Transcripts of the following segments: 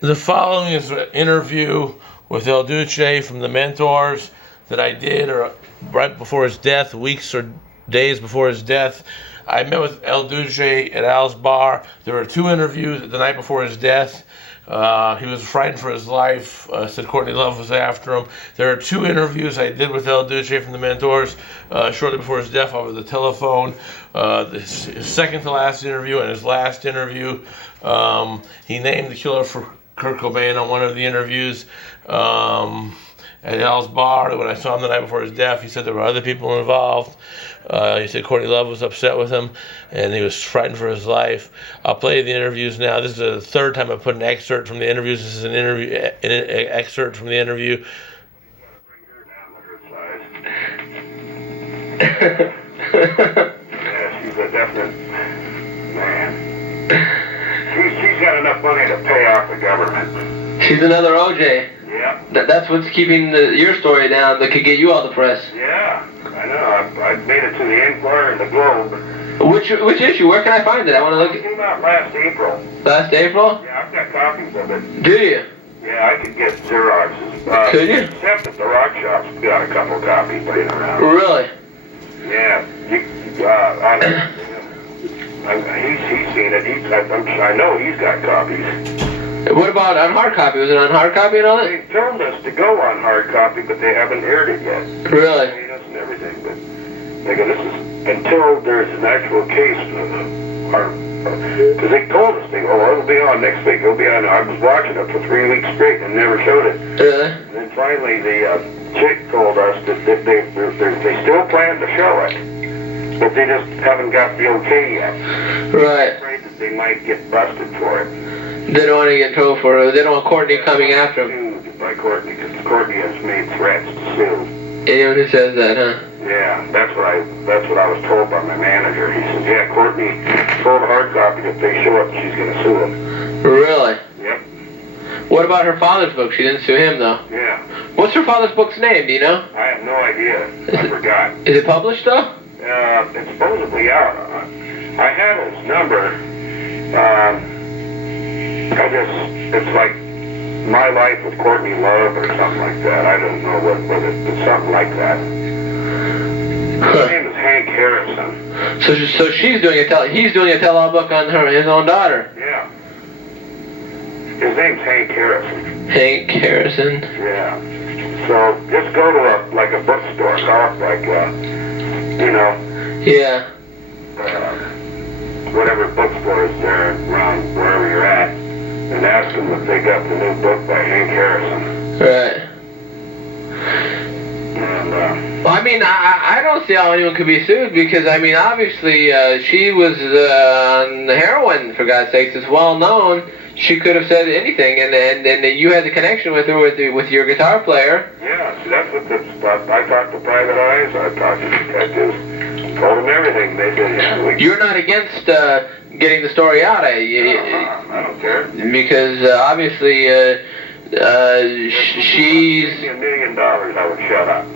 The following is an interview with El Duce from the Mentors that I did right before his death, weeks or days before his death. I met with El Duce at Al's bar. There were 2 interviews the night before his death. He was frightened for his life, said Courtney Love was after him. There are 2 interviews I did with El Duce from the Mentors shortly before his death over the telephone. His second to last interview and his last interview. He named the killer for Kurt Cobain on one of the interviews at Al's bar. When I saw him the night before his death, he said there were other people involved. He said Courtney Love was upset with him and he was frightened for his life. I'll play the interviews now. This is the 3rd time I put an excerpt from the interviews. This is an excerpt from the interview. Yeah, she's a definite man. She's got enough money to pay off the government. She's another OJ. Yeah. That's what's keeping your story down that could get you all the press. Yeah, I know. I made it to the Enquirer and the Globe. Which issue? Where can I find it? I want to look It came out last April. Last April? Yeah, I've got copies of it. Do you? Yeah, I could get Xeroxes. Could you? Except that the rock shop's got a couple copies laying around. Really? Yeah. He's seen it. I know he's got copies. What about on hard copy? Was it on hard copy and all that? They told us to go on hard copy, but they haven't aired it yet. Really? Paid us and everything, but they go, this is until there's an actual case. Because they told us, they go, oh, it'll be on next week. It'll be on. I was watching it for 3 weeks straight and never showed it. Really? And then finally, the chick told us that they still plan to show it, but they just haven't got the okay yet. Right. They're afraid that they might get busted for it. They don't want to get in trouble for it. They don't want Courtney coming after him. Sued by Courtney, because Courtney has made threats to sue. Anyone who says that, huh? Yeah, that's what I was told by my manager. He says, yeah, Courtney told hard copy if they show up, she's going to sue them. Really? Yep. What about her father's book? She didn't sue him, though. Yeah. What's her father's book's name? Do you know? I have no idea. I forgot. Is it published, though? It's supposedly out. I had his number. It's like My Life with Courtney Love or something like that. I don't know what it's something like that. His name is Hank Harrison. So he's doing a tell-all book on his own daughter. Yeah. His name's Hank Harrison. Hank Harrison. Yeah. So just go to a bookstore, call up Yeah. Whatever bookstore is there around wherever you're at, and ask them if they got the new book by Hank Harrison. Right. And, well, I mean, I don't see how anyone could be sued because, I mean, obviously she was on the heroin, for God's sakes. It's well known. She could have said anything, and you had the connection with her with your guitar player. yeah, see, that's what I talked to Private Eyes, I talked to detectives, told them everything. They did. Yeah, You're not against getting the story out, I don't care. because obviously she's... Give me $1 million, I would shut up.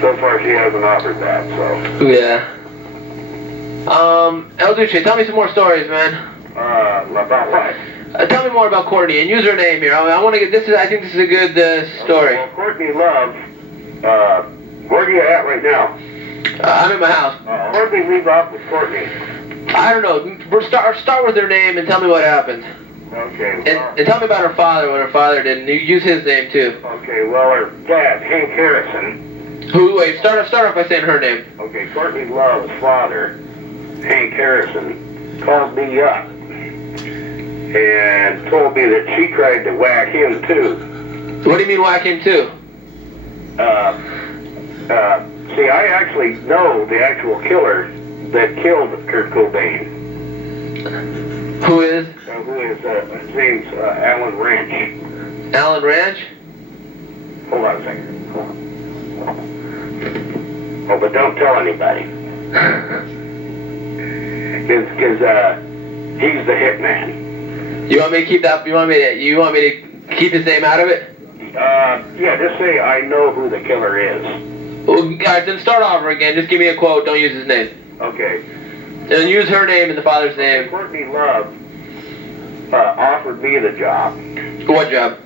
So far, she hasn't offered that, so. Yeah. El Duce, tell me some more stories, man. About what? Tell me more about Courtney and use her name here. I want to get this. I think this is a good story. Well, Courtney Love. Where are you at right now? I'm in my house. Where did we leave off with Courtney? I don't know. Start with her name and tell me what happened. Okay. Well, And tell me about her father. What her father did. And you use his name too. okay. Well, her dad, Hank Harrison. Wait. Start off by saying her name. Okay. Courtney Love's father, Hank Harrison, called me up and told me that she tried to whack him too. What do you mean whack him too? See, I actually know the actual killer that killed Kurt Cobain. Who is? His name's Alan Ranch. Alan Ranch? Hold on a second. Oh, but don't tell anybody. Because he's the hitman. You want me to keep that? You want me to keep his name out of it? Yeah, just say I know who the killer is. Well, guys, then start over again. Just give me a quote. Don't use his name. Okay. And use her name and the father's name. Courtney Love offered me the job. What job?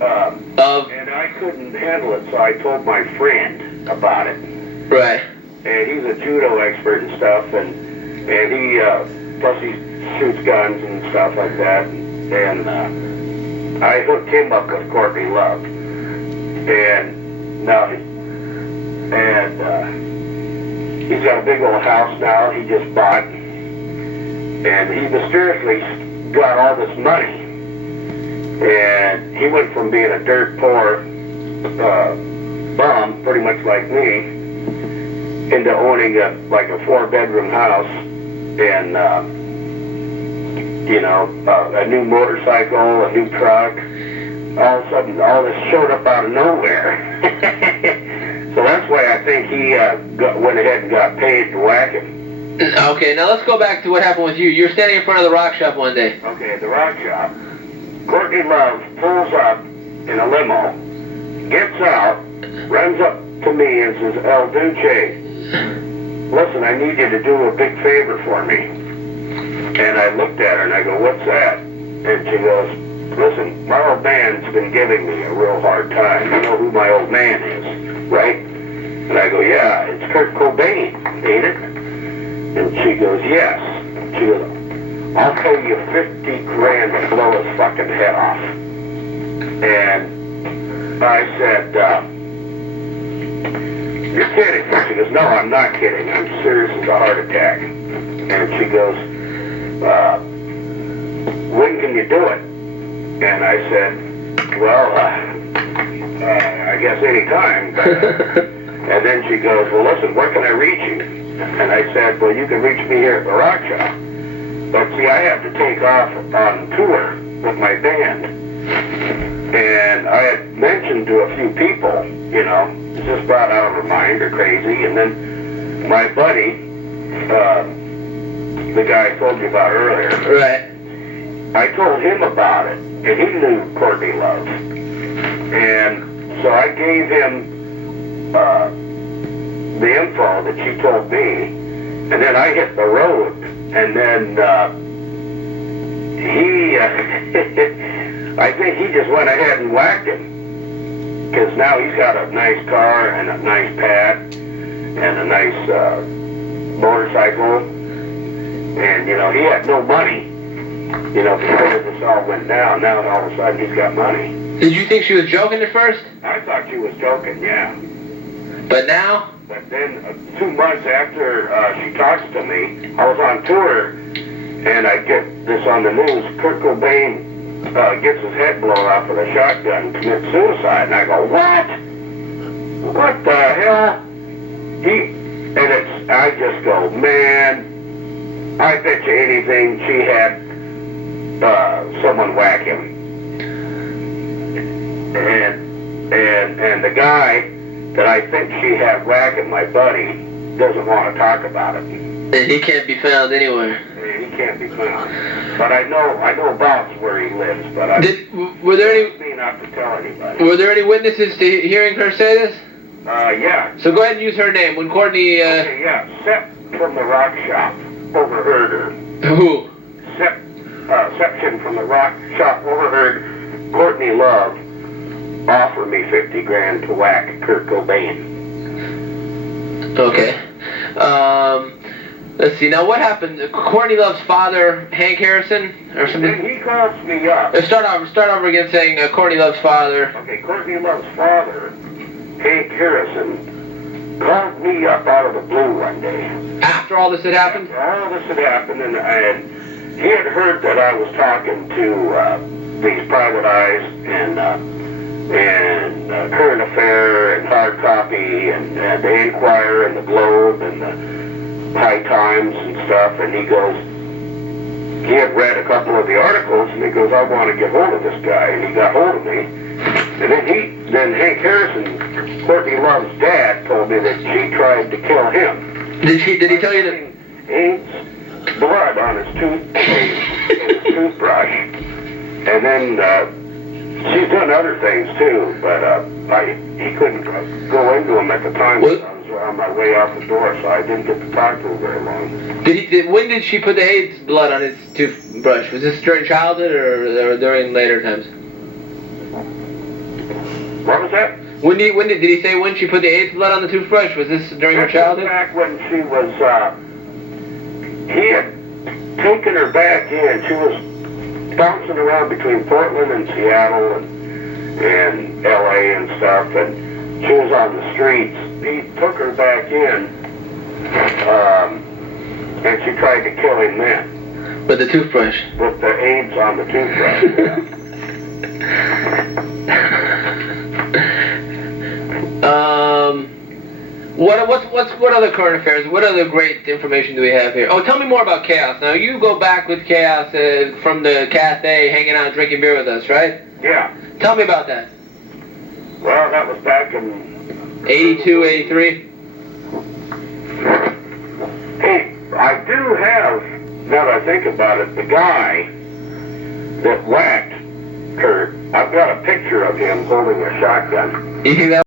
And I couldn't handle it, so I told my friend about it. Right. And he's a judo expert and stuff, and he plus he shoots guns and stuff like that. And I hooked him up with Courtney Love, and now he's got a big old house now. He just bought, and he mysteriously got all this money. And he went from being a dirt poor bum, pretty much like me, into owning a 4-bedroom house and a new motorcycle, a new truck. All of a sudden, all this showed up out of nowhere. So that's why I think he went ahead and got paid to whack him. Okay, now let's go back to what happened with you. You're standing in front of the rock shop one day. Okay, the rock shop. Courtney Love pulls up in a limo, gets out, runs up to me and says, "El Duce, listen, I need you to do a big favor for me." And I looked at her and I go, "What's that?" And she goes, "Listen, my old man's been giving me a real hard time. You know who my old man is, right?" And I go, "Yeah, it's Kurt Cobain, ain't it?" And she goes, "Yes." She goes, "I'll pay you 50 grand to blow his fucking head off." And I said, "You're kidding." She goes, "No, I'm not kidding. I'm serious as a heart attack." And she goes, "When can you do it?" And I said, "Well, I guess any time." And then she goes, "Well, listen, where can I reach you?" And I said, "Well, you can reach me here at the rock shop. But see, I have to take off on tour with my band." And I had mentioned to a few people, it just brought out of her mind or crazy. And then my buddy, the guy I told you about earlier, Right. I told him about it, and he knew Courtney Love. And so I gave him the info that she told me, and then I hit the road, and then he, I think he just went ahead and whacked him, because now he's got a nice car and a nice pad and a nice motorcycle, and he had no money. Before this all went down, now all of a sudden he's got money. Did you think she was joking at first? I thought she was joking, yeah. But now? But then 2 months after she talks to me, I was on tour, and I get this on the news. Kurt Cobain gets his head blown off with a shotgun and commits suicide. And I go, "What? What the hell?" I just go, "Man, I bet you anything she had someone whack him." And the guy that I think she had whacking my buddy doesn't want to talk about it. And he can't be found anywhere. He can't be found. But I know about where he lives. But were there any? Me not to tell anybody. Were there any witnesses to hearing her say this? Yeah. So go ahead and use her name. When Courtney. Okay, yeah. Sep from the rock shop overheard her. Who? Seption from the rock shop overheard Courtney Love offer me 50 grand to whack Kurt Cobain. Okay. Let's see. Now, what happened? Courtney Love's father, Hank Harrison, or something. Then he calls me up. Start over again, saying Courtney Love's father. Okay, Courtney Love's father, Hank Harrison, called me up out of the blue one day. After all this had happened. After all this had happened, and he had heard that I was talking to these private eyes and Current Affair and Hard Copy and the Enquirer and the Globe and the High Times and stuff, and he had read a couple of the articles, and he goes, "I want to get hold of this guy," and he got hold of me. And then Hank Harrison, Courtney Love's dad, told me that she tried to kill him. Did he tell you that? Ain't blood on his toothbrush, and then she's done other things too, but he couldn't go into them at the time. glasses were on my way out the door, so I didn't get to talk to her very long. When did she put the AIDS blood on his toothbrush? Was this during childhood or during later times? What was that? Did he say when she put the AIDS blood on the toothbrush? Was this during her childhood? Back when she was, he had taken her back in. She was bouncing around between Portland and Seattle and LA and stuff, and she was on the streets. He took her back in, and she tried to kill him then. With the toothbrush? With the AIDS on the toothbrush, What other current affairs? What other great information do we have here? Oh, tell me more about Kaos. Now, you go back with Kaos from the cafe, hanging out, drinking beer with us, right? Yeah. Tell me about that. Well, that was back in 82, 83? Hey, I do have, now that I think about it, the guy that whacked Kurt, I've got a picture of him holding a shotgun. You think that